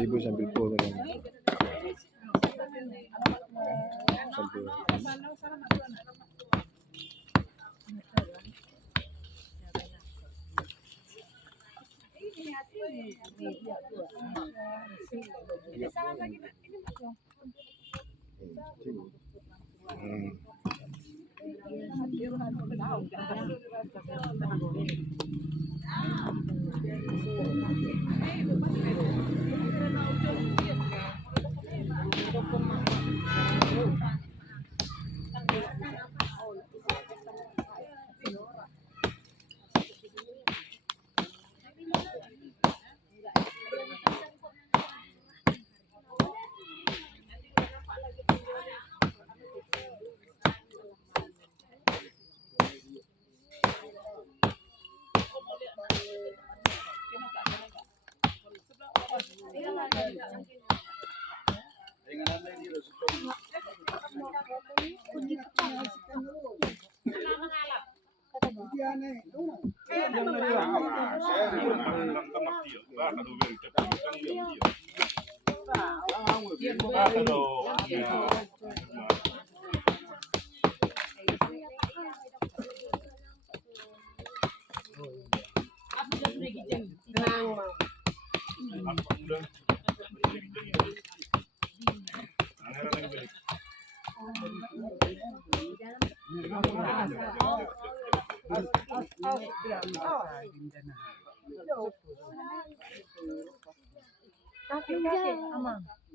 Ibu sambil foto kan. Sambil.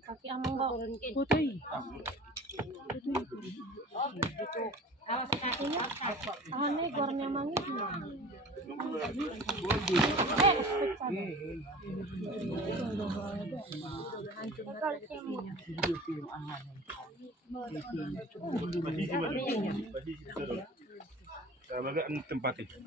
Kaki amang kok putih. Awas kakinya. Aneh gornya mangis. Agak tempat itu.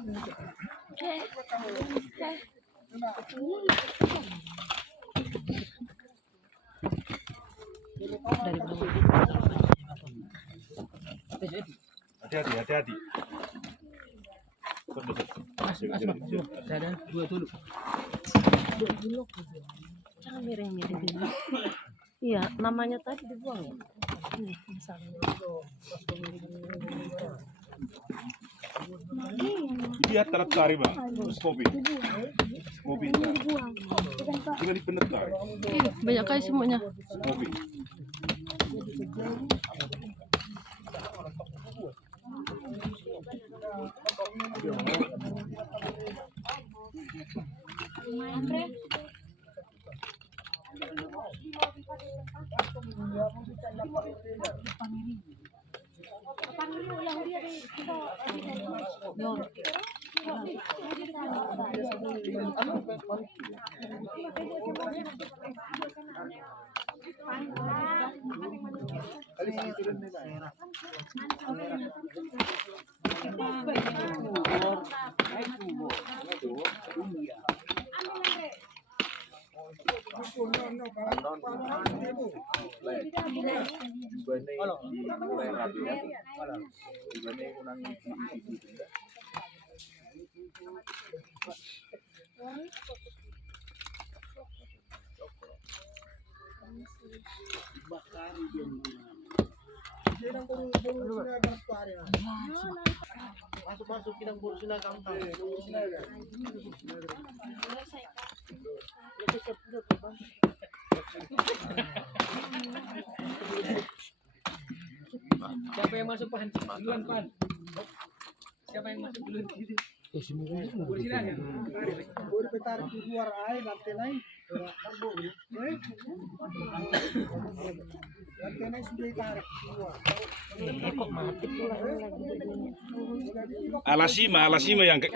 Hati-hati. Jangan miring-miring dulu. Iya, namanya tadi dibuang ya. Dia tertarik bang, kopi. Juga di penetar. Banyak kali semuanya. Kopi. Masuk kita burus na gampang. Siapa yang masuk Pan? Duluan Pan. Siapa yang masuk duluan? Silakan. Boleh petar keluar air nanti naik. Nanti sudah tarik keluar. Kok mati pula lagi. Alasima yang ke.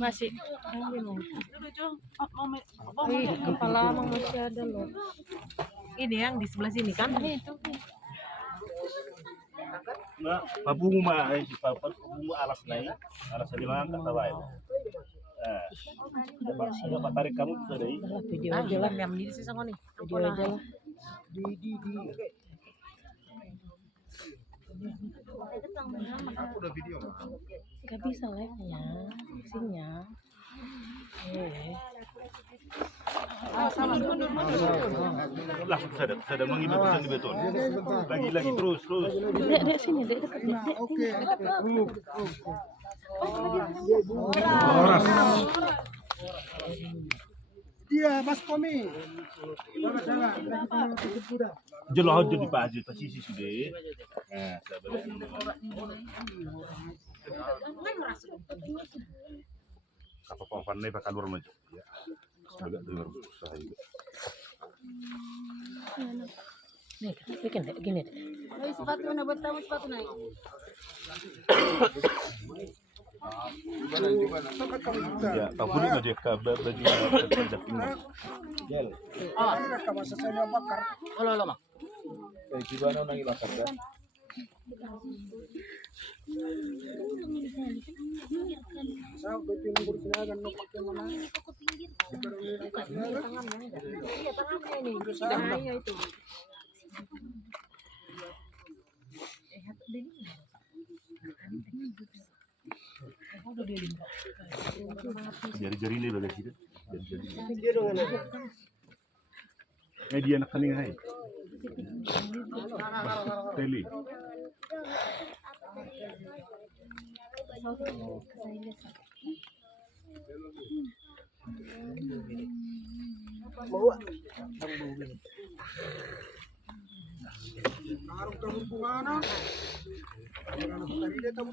Masih. Kepala emang masih ada loh. Ini yang di sebelah sini kan? Itu. Nah, babungu mah si papa babungu alas naik, alas di mana kata baik. Siapa tarik kamu bisa dari? Udah lah, video aja lah. Yang di sisa nih. Video aja lah. Aku udah video. Gak bisa live-nya, fixingnya. Lah, saya menghidupkan pisang di beton. Lagi terus. Dek, sini, dek. Oke. Dia Mas Komi. Jelah aja di pasir posisi sudah. Nah, sabar. Apa pompannya pakai luar maju. Ya. Agak dengar susah juga. Nih, bikin dek, gini dek. Sepatu na buat tamu sepatu naik. Ya, tak boleh nggak dia kabar baju kerja pinggir. Masa saya bakar. Kayak gimana nang bakar dah? Saya udah pinggir sinagan no pakai mana. Iya tangannya ini. Bahaya itu. Jari-jari ini bagai situ. Jari-jari. Dia nak kening hai. Teli. Karung tahun bunga. Tadi dia tahu.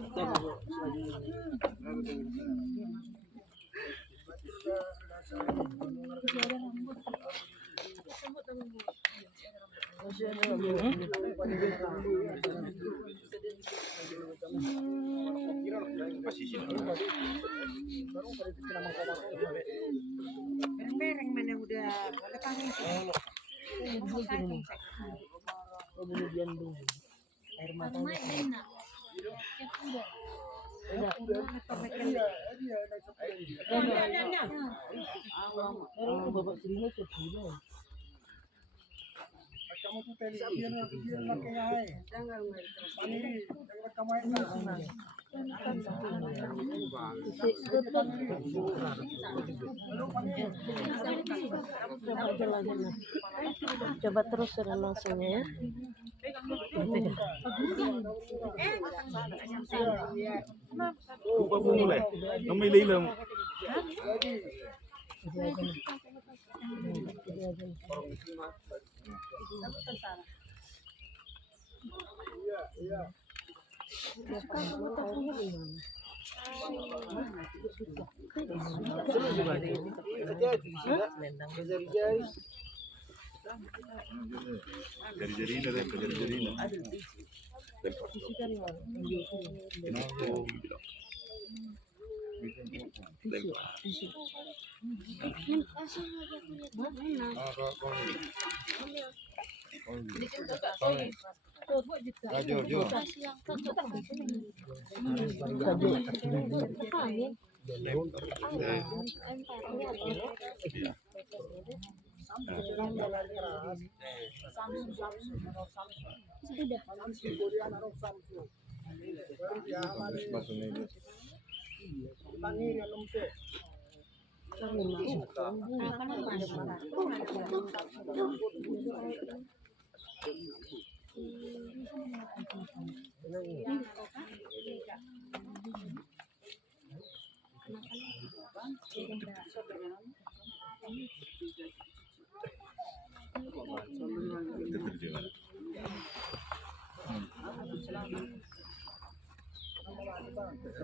Bereng mana udah ketanggung sih. Air matanya. Bapak sini sepuluh. Kamu tuh tadi biar pakai air. Ini kamu air. Coba terus langsungnya ya. Mulai. Memilih lang. Jari-jari ini deh, jari-jari ini.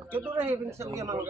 Itu deh bisa dia mau.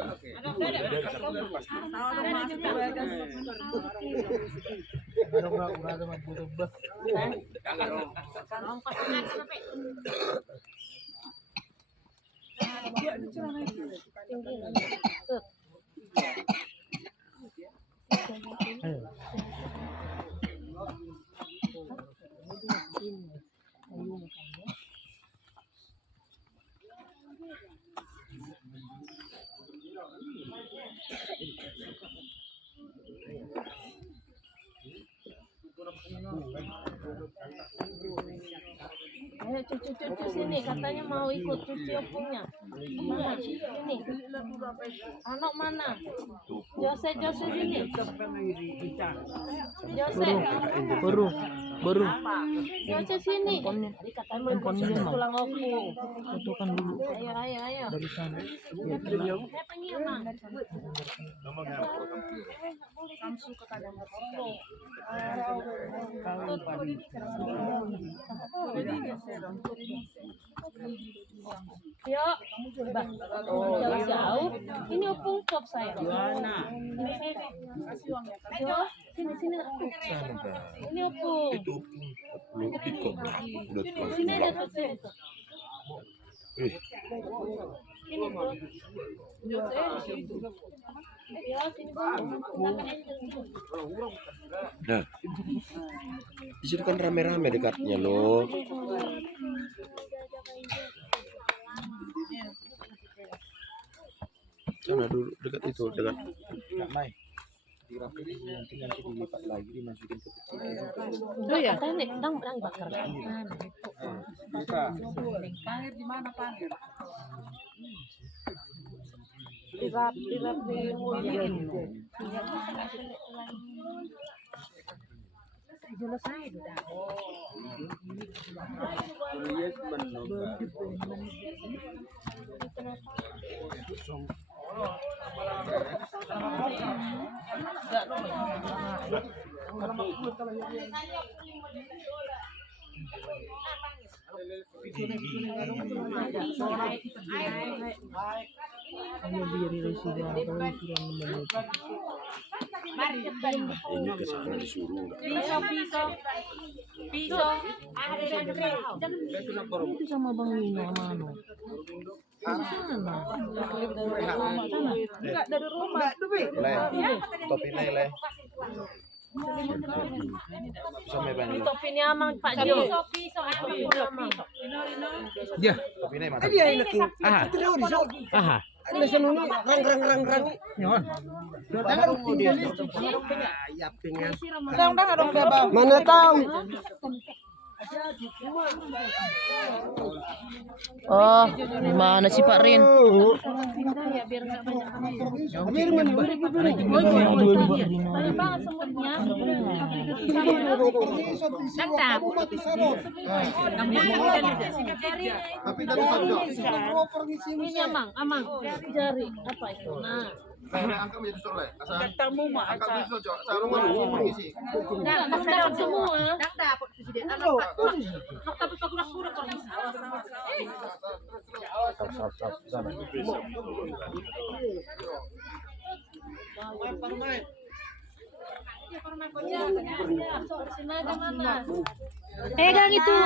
cucu sini katanya mau ikut cuci opungnya. Mana? Sini. Anak mana? Jose sini. Jose. Baru. Jose sini. Tadi katanya mau ikut pulang opung. Fotokan dulu Ayo. dari sana. Saya panggil Mang. Yuk, jauh. Ini opung cop saya. Yuk, sini aku. Ini opung. Sini ada tuh sini tuh. Ini tuh. Ya, sini Nah, di situ kan rame-rame dekatnya loh. Sana dulu dekat itu, dekat. Damai. Dirapiin nanti dilipat lagi dimasukin ke peti. Oh ya, tang bakar. Bisa. Pangir di mana pangir? Dirap di mulut. Ini ke sana disuruh enggak? Pisau. Itu sama Bang Lino mana? Enggak dari rumah. Topi lele. Bisa main banyak. Topi ini amang Pak Jo. Ya. Topi ini mana? Dia ini tuh. Aha. Ada senuni rang. Nyon. Jangan tinggal. Ya pengen. Mana tahu? Oh, gimana sih Pak Rin? Ya biar enggak banyak. Banyak banget semutnya. Tapi dari sana. Ini amang. Jari apa itu? Nah. Angkat menjadi soleh. Tamu mah Angkat menjadi soleh. Sarung mengisi. Enggak, dapat semua. Pegang itu.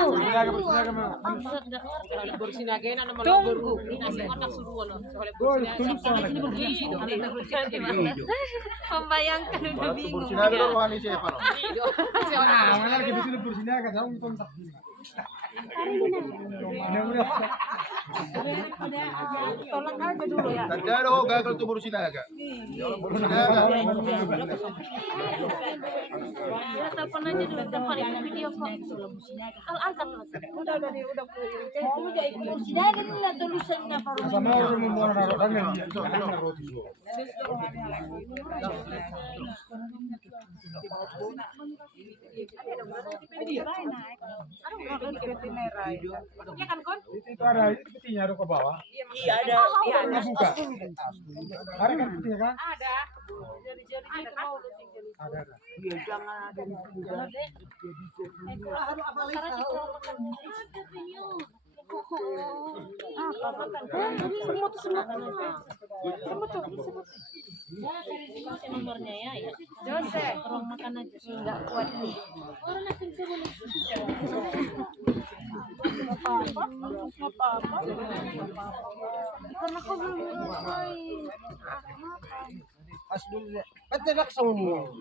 Membayangkan udah bingung. tolong aja dulu ya. Gagal tuh Bursinaga. Bursinaga. Ya telepon aja dulu, telepon itu video kok. Kalau angkat mas. Udah mau jadi ikut sidang kan lihat tulisannya baru. Sama orang membuat narokannya. Ya kan kon? Itu ada petinya ada ke bawah. Iya ada. Iya ada. Buka. Ada kan petinya kan? Ada. Jari-jarinya itu mau lu tinggal. Ada. Iya jangan ada di Jangan deh. Karena di pulau makan. Apa makan? Ini semut. Ya, dari sini kasih nomornya ya. Jose. Ruang makan aja. Enggak kuat nih. Orang akan coba. Apa-apa. Karena kau belum main. As dulu ya. Pati laksong mo.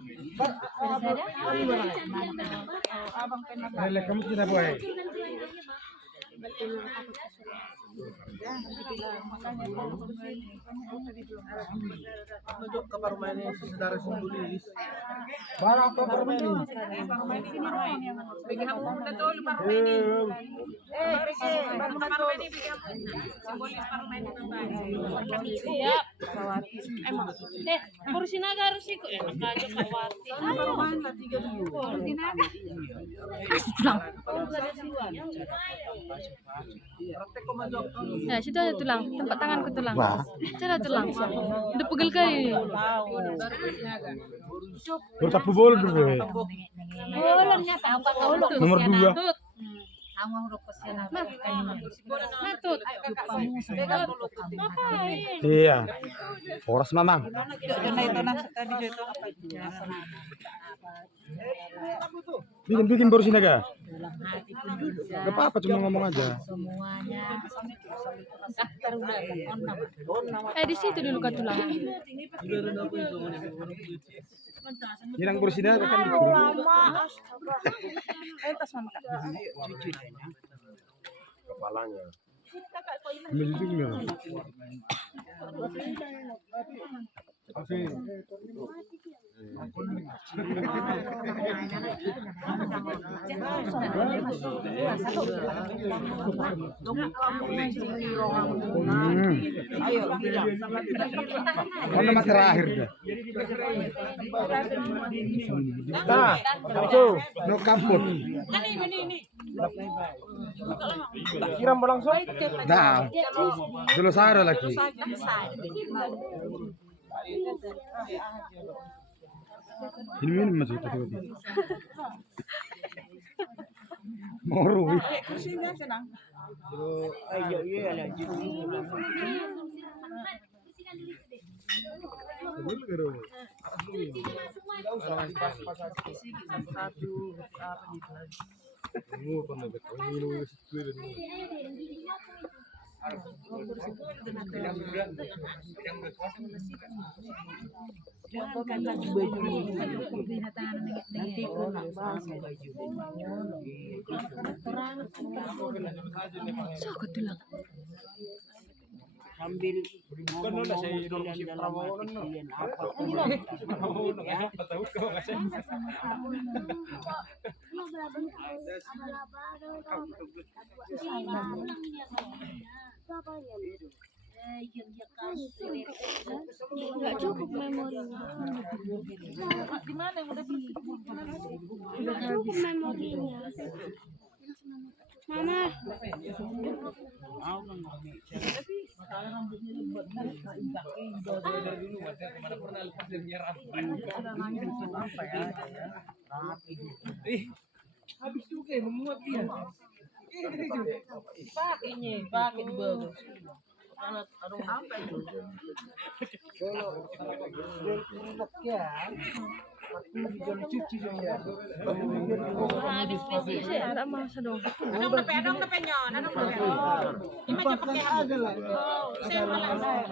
Abang pernah Lele kamu kita boy. Menunjuk ke Parman ini saudara simbolis. Barang ke Parman ini. Bagi kamu udah tahu di Parman ini. Simbolis Parman ini. Siap. Emang. Kursi naga harus ikut. Enak aja Kak Wati. Parman lah 3 dulu. Kursi naga. Oh, enggak ada siwanya. Praktek komando. Ya, situ ada tulang, tempat tanganku tulang. Itu ada tulang. Udah pegel kali ini. Bertapu bol dulu. Bolon nyata apa bolon. Nomor 2. Kamu huruf kesian apa? Natut. Iya. Poros mamang. Bikin baru sini ga? Gak apa-apa cuma ngomong aja. Semuanya. Di situ dulu kan tulangnya. Hilang baru sini kan di Kepalanya. Mana terakhir dah. Nah, tuh, no kamput. Kiram langsung. Dah. Dulu saya lagi. Ini minum masuk tadi. Moru. So, tulang. Sambil ngomong Enggak cukup memorinya. Di mana yang udah Enggak cukup memorinya. Mama. habis juga memuat dia. Pakainya, pakai di bawah. Apa itu? Habis spesies. Enggak masa dong. Adong na penyo. Ima niya pakai aja lah. Saya malas.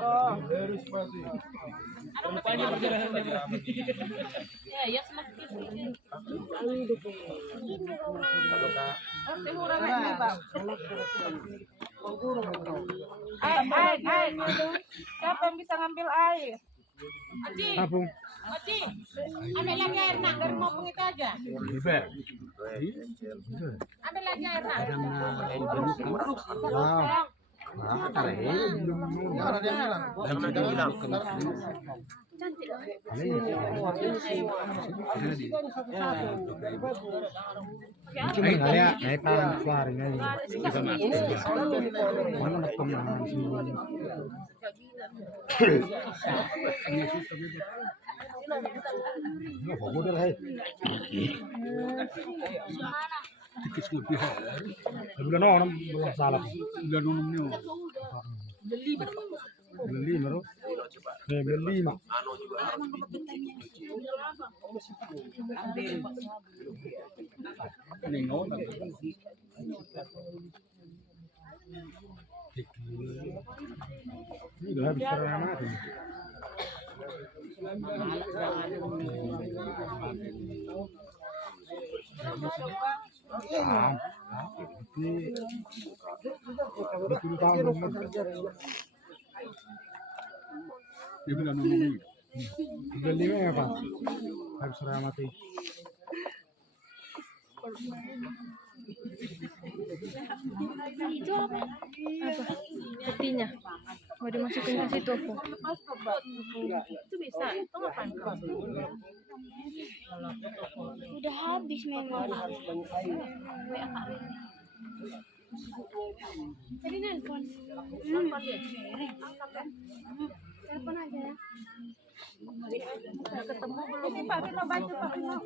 Ya semakin Siapa yang bisa ngambil air? Aci, Tabung. Aci, ambil lagi air nak dari maupun itu aja. Ambil lagi air nak. Cuma kayak naikkan suaranya ini. Mana nak pemain sini? Nggak mau modal hai. Bulan orang belum salah. Bulan nomornya. Beli baru. Beli mak. Ini udah habis serangan mati. 20 tahun. Dia bilang ngomong. Udah 5 ya, Pak? Harus saya mati. Itu apa? Petinya. Mau dimasukin ke situ aku. Itu bisa. Itu ngapain kau? Udah habis memori. Jadi nelpon. Telepon aja ya. Ketemu belum? Ini Pak Vino bantu Pak Vino.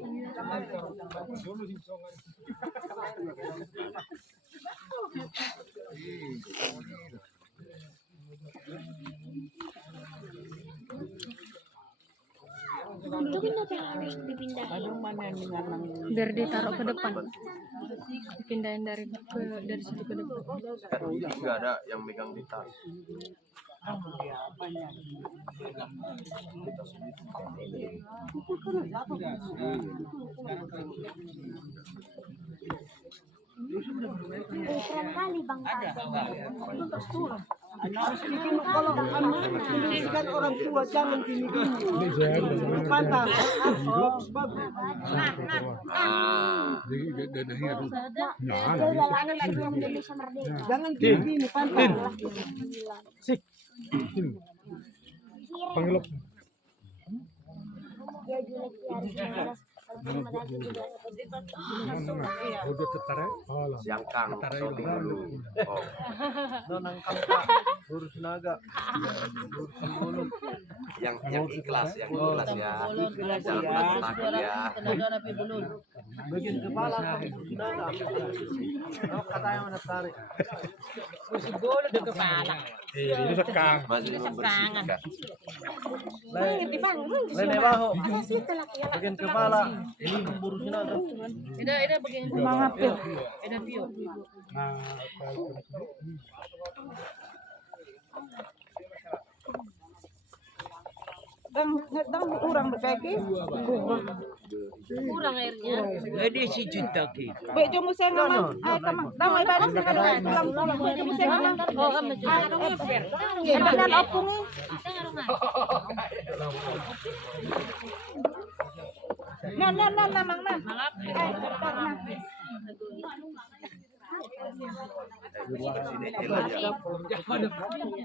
Itu kenapa harus dipindahin? Biar ditaruh ke depan. Dipindahin dari situ ke depan. Nggak ada yang megang di tas. Keren kali Bang. Kalau pendidikan orang tua jangan gini-gini. Pantang. Bagus. Jangan gini-gini, pantang. Panggil. Dia jelek ya. Udah ketara. Siang kang, shooting dulu. Oh. Nonang kampak, lurus naga. Yang ikhlas ya. Jangan takut ya. Bagian kepala naga. Oh, katanya mana tarik. Ini sekang. Masih membersihkan. Lene bahu. Bagian kepala. Ini memburusin naga. Ida bagian mangapil. Ida pio. Kurang airnya. Baik cuma saya ngomong, ay kamu, tahu ay balik sa kanila, tulang cuma saya ngomong, Oh, kami ay benar opung eh. Na, mang na. Ay, benar na.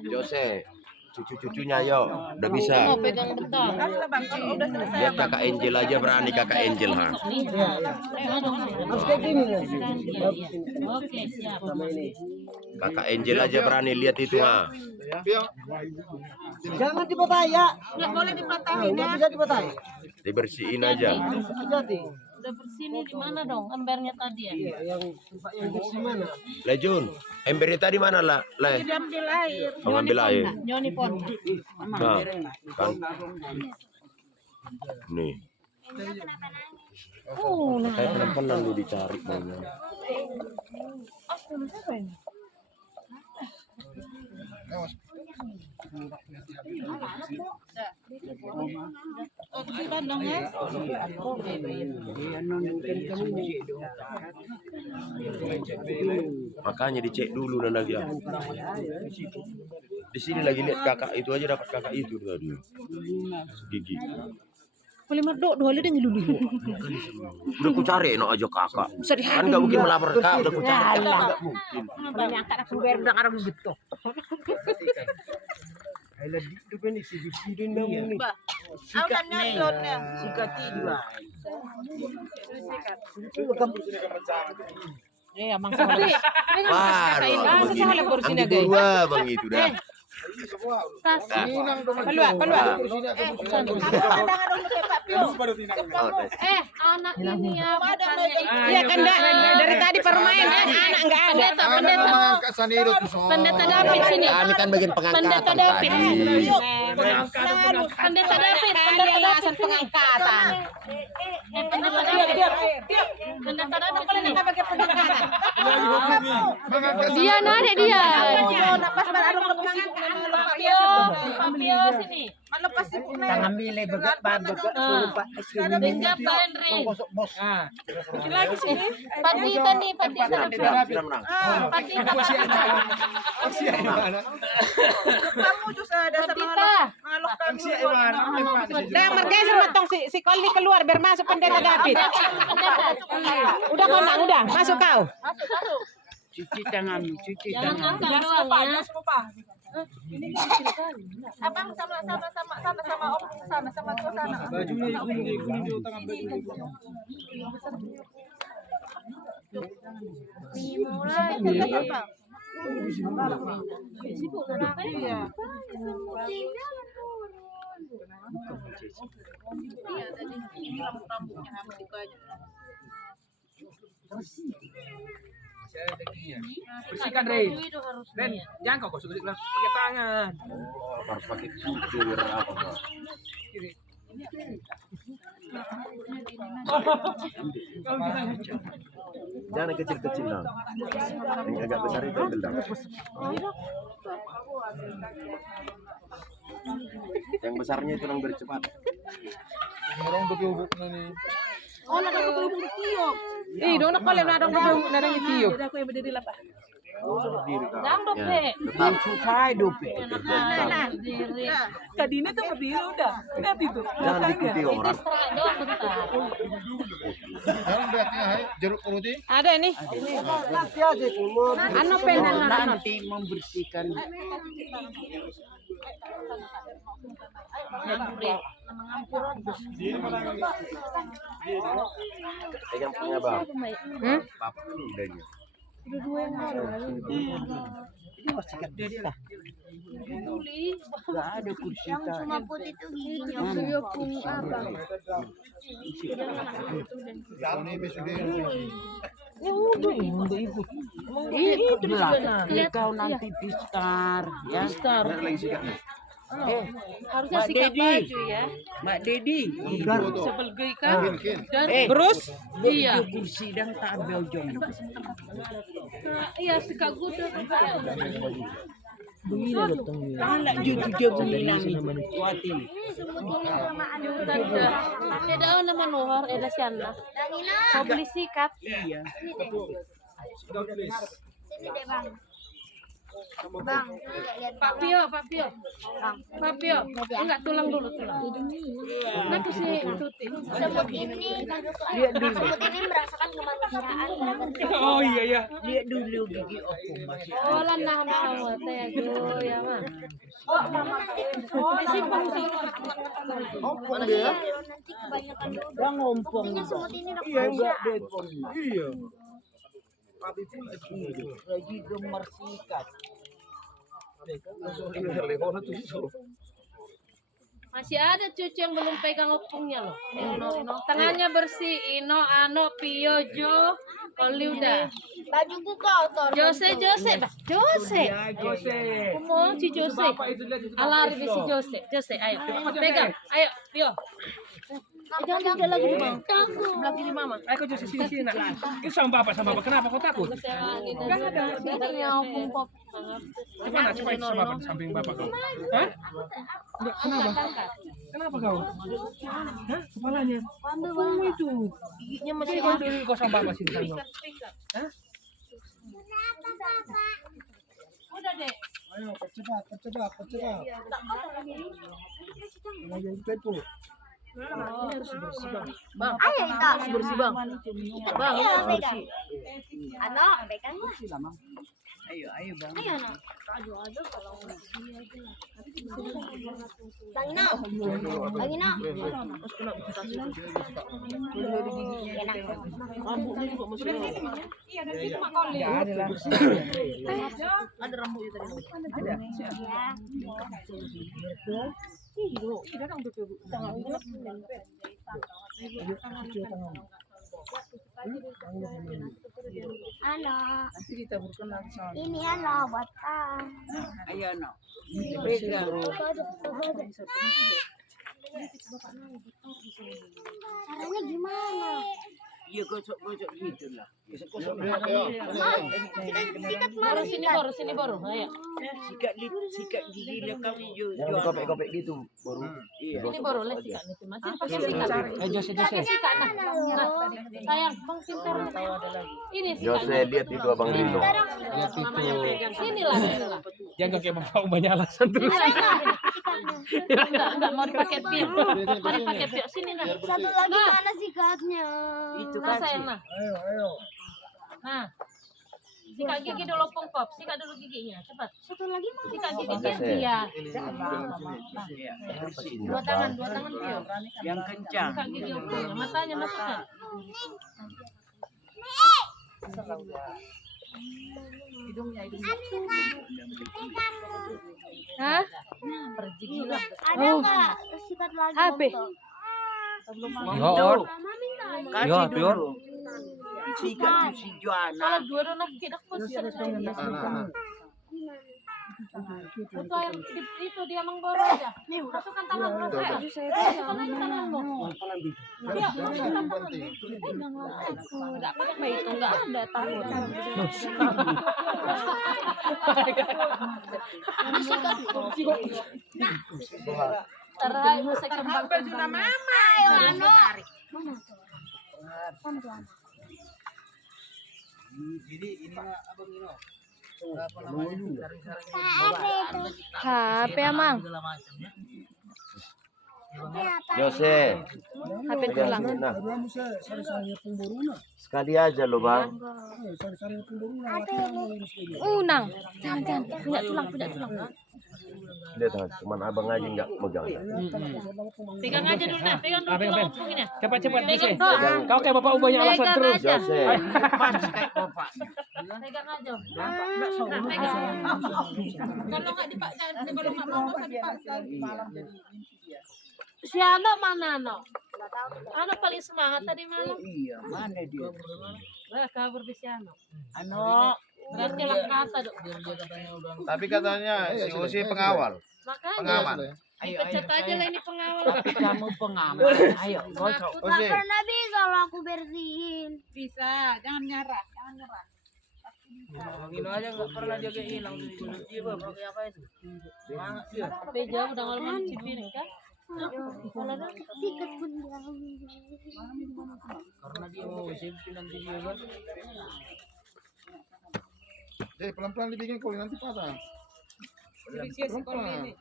Jose, cucu-cucunya yo, udah bisa. mau pegang bentar. Udah selesai. Lihat kakak Angel aja berani kakak Angel ha. Harus kayak gini ya. Oke, siap. Kakak Angel aja berani lihat itu ha. Jangan dipatahi ya. Nggak boleh dipatahin Nggak ya. bisa dipatahi. Dibersihin aja. Jadi, Udah bersih nih di mana dong embernya tadi ya? yang bersih mana? Lejun, embernya tadi mana lah? Le, Diambil air. mengambil air. Nyoni pon. Nah, kan. Nih. Kayak pelan-pelan lu dicari banyak. Di Bandung ya. Makanya dicek dulu dan lagi. Di sini lagi lihat kakak itu aja dapat kakak itu tadi. Gigi. Boleh merdok dua lu dengan dulu. Udah ku cari no aja kakak. Kan nggak mungkin melapor kak. Udah ku cari. Nggak mungkin. Banyak kan aku biar udah karang gitu. Ayolah di ini sih dipirin namun nih. Awan nyodotnya. Sikat juga. Eh, amang sahalas. Wah, ang dua bang itu dah. Anak ini ya. Iya kan dari tadi permain anak enggak ada. Pendeta David sini. Ini kan bagian Pendeta pengangkatan David. tadi. Pendeta David. Alasan pengangkatan. Pendeta David. Pendeta David sini. Dia narik dia. Pas baru pengangkatan. Papio sini. Malepas si Puna. Tangan milih begat bagus lupa. Tinggal Henry. Kosok bos. Lagi sini. Pandita nih, Pandita. Sudah menang. Pandita. Kamu juga ada sama Pandita. ngalok kamu. Yang mergeser matong si Koli keluar biar masuk pendeta David. Udah konang, udah masuk kau. Cuci tanganmu, cuci Jangan angkat doang ya. Abang sama om sana sama kau sana. Bajunya kuning tangan baju. Bersihkan Ren. Ren, jangan kau gosok pakai tangan. Harus pakai cucur apa? Jangan yang kecil-kecil dong. Yang agak besar itu ambil dong. Yang besarnya itu yang bercepat. Orang bergubuk nih. Oh, nak aku belum tiup. Dong nak kalau nadang nadang itu. Aku yang berdiri lah, Pak. Jangan dope. Tetap Susah dope. Nah. Tadinya tuh berdiri udah. Lihat itu. jangan diikuti orang. Setelah doang bentar. Sekarang beratnya jeruk putih. Ada nih. Nanti aja keluar. Anu pengen Nanti membersihkan. Yang punya bang. Bapak idenya. Gak ada kursi. Cuma putih itu giginya. Kalau ini besok Kau nanti pistar, ya. Benar lagi sikatnya. Harusnya sikat baju ya. Mak Dedi. Sebagai kan. Terus? Iya. Kursi dan tabel jom. Iya, sikat gudeg. Anak jutu dia bilang itu. Kuatin. Ada orang manohar, ada siapa? Kau beli sikat. Iya. Sini deh, Bang. Bang, lihat Pak Pio. Enggak, tulang dulu. Nanti si Tuti. semut ini. Semut ini merasakan kemanusiaan. Oh iya. Lihat dulu gigi opung masih. Oh, lah nah sama teh ya mah. Disimpan sih. Nanti kebanyakan dulu. Bang ngompong. Intinya semut ini udah Iya. kemanusiaan. Iya. Lagi gemar sikat. Masih ada cucu yang belum pegang opungnya loh. Tangannya bersih. Ino, Ano, Pio, Jo, Oli udah. Bajuku kotor. Jose. Mau si Jose. Alari si Jose, ayo. Pegang. Ayo, Pio. Jangan dia lagi bang. Sebelah kiri mama. Ayo kau sini nak. Itu sama bapak. Kenapa kau takut? Katanya opung pop. Gimana coba itu sama bapak samping bapak kau? Hah? Kenapa kau? Hah? Kepalanya? Opung itu. Giginya masih Kau dulu kau sama bapak sini sana. Hah? udah deh. Ayo, percepat. Ayo, tempo. Bang, Ayo kita. bersih bang. Bang, Iya, pegang. Ano, pegang lah. Ayo bang. Ayo, Ano. Bang Ino. ada rambutnya tadi. Ano. Ini Ano buat Kang. Ayo no. Pegang. Caranya gimana? Iya gosok-gosok gitu lah. Sikat Baru sini baru. Ayo. Sikat gigi lah kami Yang jual. kopek-kopek gitu baru. Iya. Ini baru lah sikat nih cuma. Sini pakai sikat. Jose. Sikat nah. Sayang, bang pintar. Ini sikat. Jose lihat itu Abang Rino. Sini lah. Jangan kayak bapak banyak alasan terus. Enggak mau dipakai pil. Mau dipakai pil. Sini nah. Satu lagi mana sikatnya? Itu Nah, kan. sayang nah. Nah. Sikat gigi dulu pengkop. Sikat dulu giginya. Cepat. Satu lagi mana? Sikat gigi biar. Dua tangan pil. Yang kencang. Sikat gigi opungnya. Matanya masuknya. Hah? Perjigilan. Ada nggak sikat lagi? HP.Yor. Kasih dulu. Sikat cuci jualan. Kalau dua orang nak tidak posisi. Itu air itu dia menggoreng aja. Masukkan tanganmu. Masukkan aja tanganmu. Iya. Enggak apa-apa itu enggak ada takut. Tarai musik kembang. Ayo, Ano. HP Amang. Jose. HP tulang. Nah. Sekali aja lo Bang. Unang. Jangan. Punya tulang. Lihat cuman Abang aja nggak megang. Pegang aja dulu nah, pegang dulu tulang opungnya. Cepat Jose. Pegang doang. Kau kayak bapak banyak alasan Pegang terus. aja. Jose. Pegang aja. Nah, pegang. Kalau nggak dipaksa, kalau nggak mau masa dipaksa. Si Ano mana Ano? Ano paling semangat tadi malam. Iya, mana dia? Wah, kabur di si Ano. Ano? Berarti lah kata dok. Tapi katanya si Osi pengawal. Makanya. Pengaman. Ayo, Pecat aja lah ini pengawal. Tapi kamu pengaman. Ayo, gosok. Nggak pernah bisa kalau aku bersihin. Bisa, jangan nyerah. Gino aja nggak pernah jaga hilang. Coba pakai apa itu? Semangat dia. Tapi jauh udah ngalamin cuci piring kan? Sikat pun jauh. Karena dia mau simpi nanti dia kan. Pelan-pelan dibikin kuli nanti patah. Pelan-pelan.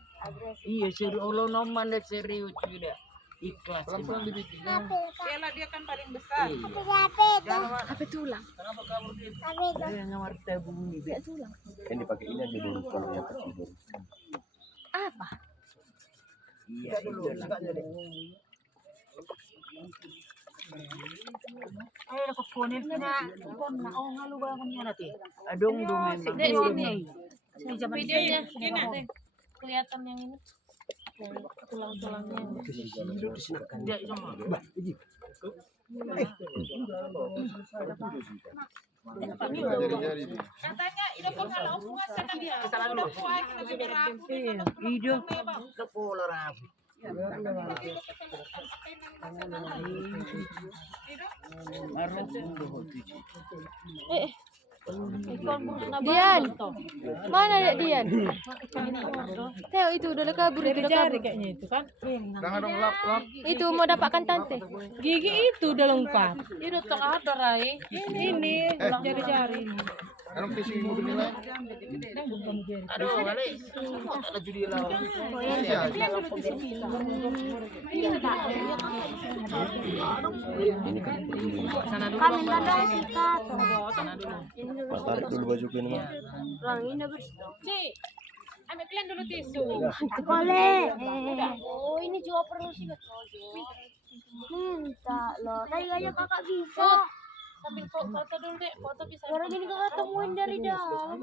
Iya, serius. Allah noman deh serius juga. Ikhlas. Pelan-pelan dibikin. Piala dia kan paling besar. HP tulang. Dia nomor tabung ini. Ini pakai ini aja dulu kalau yang kecil dulu. Apa? Iya, dulu. Ayo aku ponin na. Oh, ngalu ba kanya natin? Adong dong. Dek sini. Videonya sini. Kelihatan yang ini. Tulang-tulangnya. Dia sama. Jari-jari. Katanya ini kalau hubungan sana dia. Sana dulu. Hidup ke pola rapi. Dian. Mana Dek Dian? Teo itu udah kabur Kayaknya itu kan. Jangan dong lap. Itu mau dapatkan tante. Gigi itu udah lengkap. Ini tuh ada Rai. Ini jari-jari ini. Anong fishing mo nila? Aduh, balik. Ada judi lah. Kami nggak ada sikat. Tarik dulu baju ini mah. Lang ini bersih. Ci, ambil kalian dulu tisu. Boleh. Oh, ini juga perlu sikat. Minta loh. Tadi aja kakak bisa. Sambil foto dulu deh, foto bisa. Orang ini kakak temuin dari dalam.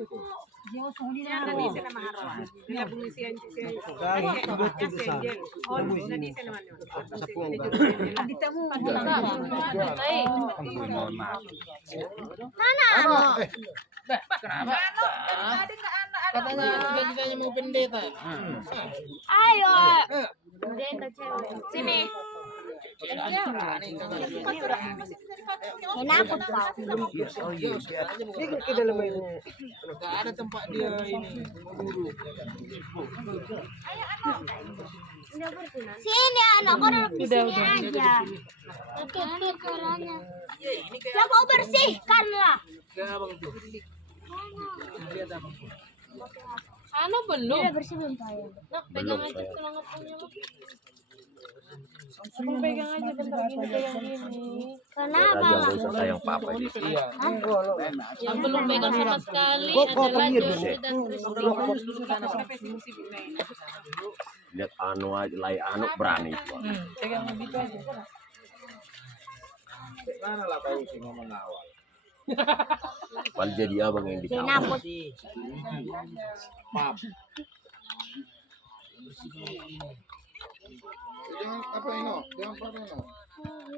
Katanya kita mau pendeta. Ayo. Pendeta cewek. Sini. Kenapa kau? Nggak ada tempat dia ini. Sini anak kau duduk di sini aja. Ya kau bersihkanlah. Ano belum? Udah bersih belum saya? Nak pegang aja tulang apanya. Abang pegang aja bentar gini, pegang gini. Kenapa Aja lah? gak usah sayang papa ini. Yang belum pegang sama sekali adalah Josie dan Christy. Lihat anu aja, lay anu berani. Pegang gitu aja. Mana lah kau sih ngomong awal. Paling jadi abang yang Kenapa? dikawal. Maaf. Jangan apa ini? Jangan pakai ini.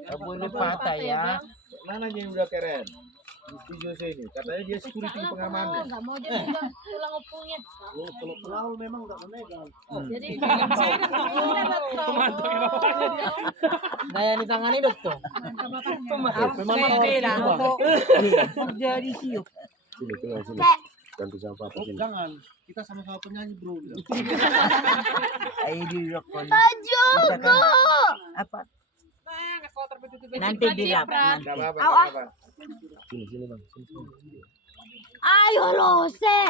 Nggak boleh patah ya. Mana yang udah keren? Mesti Jose ini. Katanya dia security pengamannya. Enggak mau dia pegang tulang opungnya. Oh, kalau pelaut memang nggak memegang. Jadi Daya di tangan ini tuh. Memang bilang jadi siup. Sini, tinggal sini. Ganti sama papa sini. Jangan, kita sama-sama penyanyi bro. Ayo dirokok. Juga. Apa? Nanti dilap. Enggak apa-apa, enggak apa-apa. Sini bang. Sini. Ayo lo se.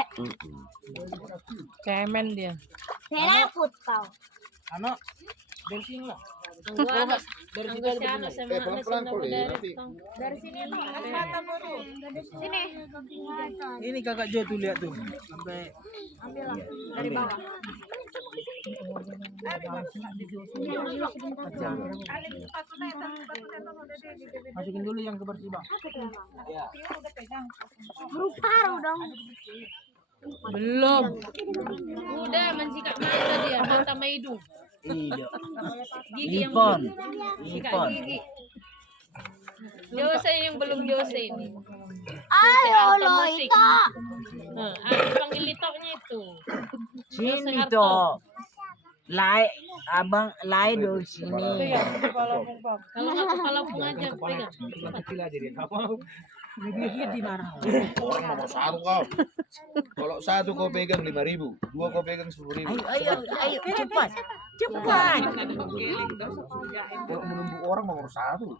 Cemen dia. Kenapa kau? Anak, bersihin lah. tunggu anak. Tunggu si anak sama Pelan-pelan kau deh, nanti. Dari sini lo. Mata baru. Sini. Ini kakak Jo tuh lihat tuh. Sampai Dari bawah. masukin dulu yang kebersih bang. Paru dong. Belum. Udah mensikat mata dia, mata sama hidung. Iya. Gigi yang Ipon. sikat Ipon. gigi. Jose yang belum Jose ini. Ayo lo musik. itu. Nah, aku panggil litoknya itu. Sini toh. Lai, abang lai do sini. Kalau nggak kepala pun aja pegang. Kecil aja dia. Apa mau? Dia di mana? Orang nomor satu kau. Kalau satu kau pegang 5.000, dua kau pegang 10.000. Ayo, cepat. Cepat. Kalau menunggu orang nomor satu.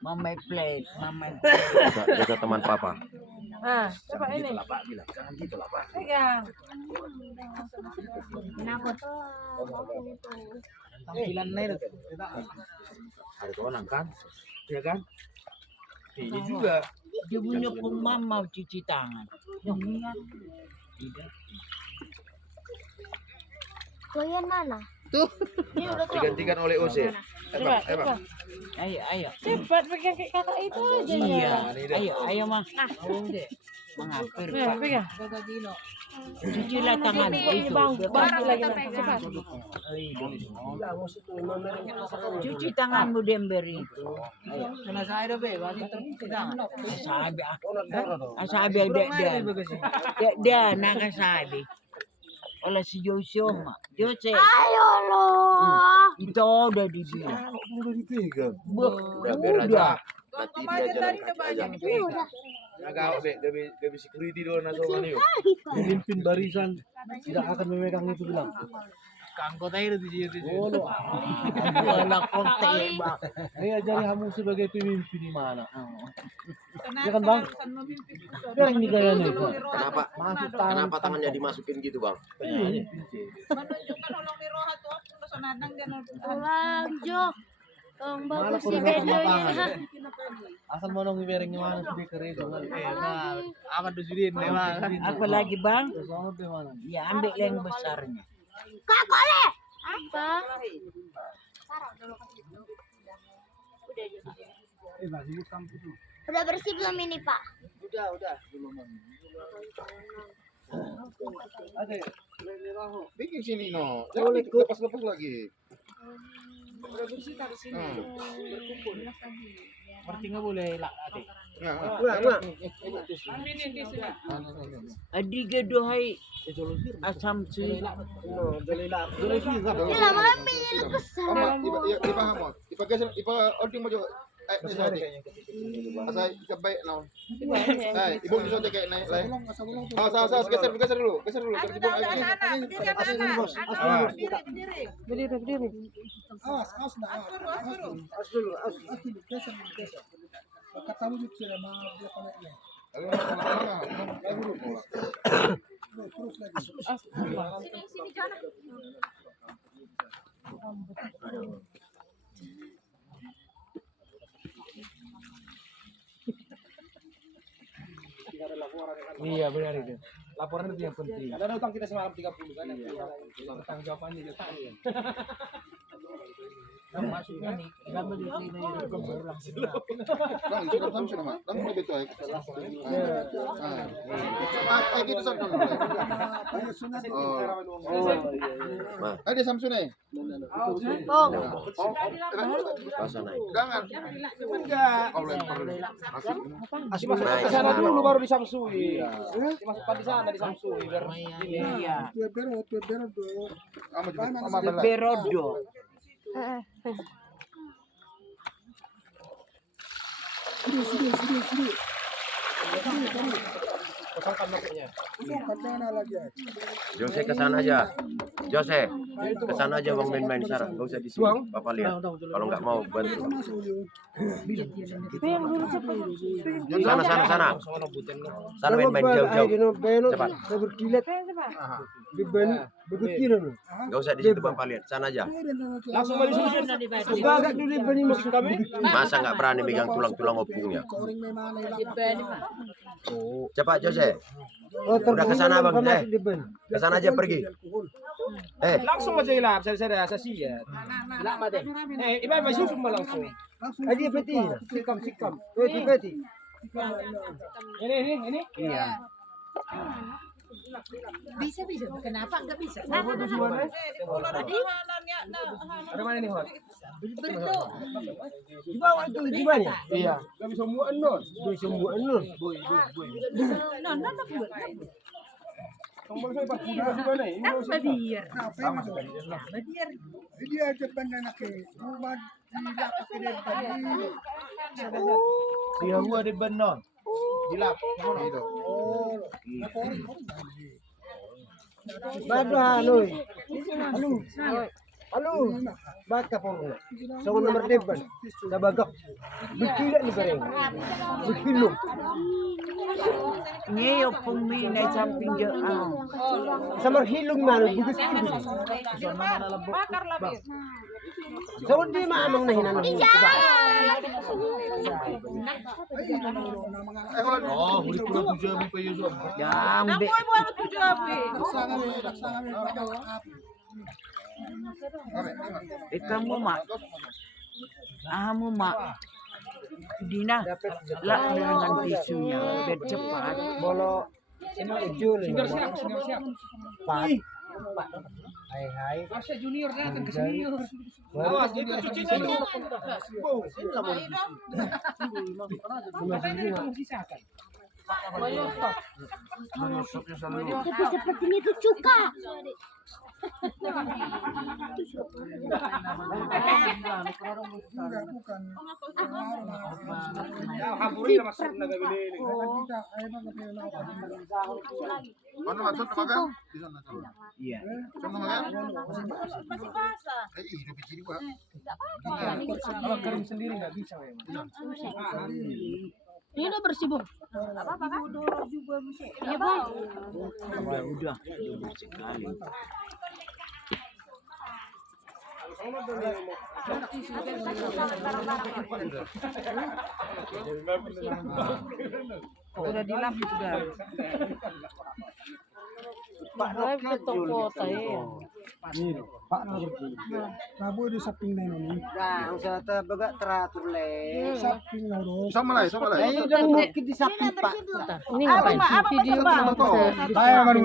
Mama play, mama. Jaga teman papa. Ah, coba ini. Lah Pak, bilang jangan gitu lah Pak. Pegang. Kenapa tuh? Tampilan lain. Ada orang kan? Ya kan? Ini juga. Dia punya pun mama cuci tangan. Koyan mana? Digantikan oleh OC. Coba, Bang. coba. Ayo. Cepat pegang kayak kakak itu aja Iya. ya. Ayo mah. Mengapir Nah, Pak. pegang. Cucilah tangan itu. Bang, bang lagi cepat. Cuci tanganmu Demberi. Kena saya dah be, masih tercuci tangan. Asabi dia nak asabi. Oleh si Jose mah. Jose Ayo lo. itu udah dibilang. Udah dipegang. Udah biar aja. Nanti dia jalan kaki aja. Agak be security doon na so ano yun. Pemimpin barisan tidak akan memegang itu bilang. Kangkot aja di sini. Wala konti ba. Ayo ajari kamu sebagai pemimpin di mana? Ya kan bang? Yang ini kayaknya. Kenapa? Masuk tangan. Kenapa tangannya dimasukin gitu bang? Pulang Jo. Tong Mana bagus kau si dengan bedo lapangan? ya. Asal mau nongki bereng mana speaker itu. Aman tuh judin memang. Apa lagi bang? Soalnya gimana? Ya ambil yang besarnya. Kak Kole. Apa? Udah bersih belum ini Pak? Udah. Oke. Bikin sini no. Jangan lepas-lepas lagi. Udah bersih tadi sini. Berarti nggak boleh lah adik. Adik dohai asam si. Ya lama-lama ini besar. Iba paham mo. Ipageser, ording mo jo. Ay, sa atin. Asay kabay naon. Ay, ibong iso kayak naik lain. Sa geser dulu. Geser dulu. Berdiri. Awas dulu. Geser. Kata wujud sila mga blok na yan. Terus lagi. Sini Jana. Iya benar itu. Laporan itu yang penting. Ada utang kita semalam 30 kan. Tanggung jawabannya dia tahu ya. Maksudnya nih, enggak boleh baru langsung. Lang, sudah sampai nama. Lang mau betul ya. Ah, gitu sana. Oh. Ada Samsung nih. Oh. Pasang naik. Jangan. Enggak. Ke sana dulu baru disamsui. Dimasukkan di sana disamsui biar ini. Iya. Berodo. Kosongkan masuknya. Jose ke sana aja. Jose, ke sana aja bang main-main sekarang. Gak usah di sini. Bapak lihat. Kalau nggak mau bantu. Sana. Sana main-main jauh-jauh. Cepat. Gak usah di situ bapak lihat. Sana aja. Langsung balik sini. Masa nggak berani megang tulang-tulang opungnya? Cepat Jose. Udah ke sana bang. Ke sana aja pergi. Langsung aja ilap. Saya siap. Ilap mati. Iba semua langsung. Aja peti. Sikam. Peti. Ini. Iya. Bisa. Kenapa enggak bisa? Ada mana nih, Hot? Bentuk. Di bawah itu gimana? Iya. Enggak bisa muat non. Bisa muat non. Boy. Non. Tombol saya Pak. Gimana ini? Badir. Dia aja anak rumah dilap pakai tadi. Dia gua di benon. Dilap. Gitu. Oh. Baduh Halo. Baka po. So nomor 11. Nabagak. Bikila ni bareng. Bikilo. Ngayo pong may na samping dyan. Sa marhilong man bugis. Bakar labis. So hindi maamang na hinanong. Oh, huli pula tujuh mo pa yun. Jambe. Ikaw mo ma. Mo ma. Hindi na. Lak dengan tisunya. Biar cepat. Bolo. Sino ujul. Siap. Pak. Hai. Masya junior datang ke senior. Awas junior cuci dulu. Sepertinya itu cuka. Mana masuk makan? Iya. Sama makan? Masih basah. Hidup di sini, Pak. Kalau kering sendiri nggak bisa ya. Ini udah bersih, Bung. Apa-apa kan? Iya, Bang. Udah. Sekali. Udah dilap sudah. Pak kota ya. Pak Rabu di samping na ini. Nah, usah baga teratur le. Samping na ro. Sama lah. Ayo udah mungkin di samping Pak. Ini ngapain? Video bisa Saya baru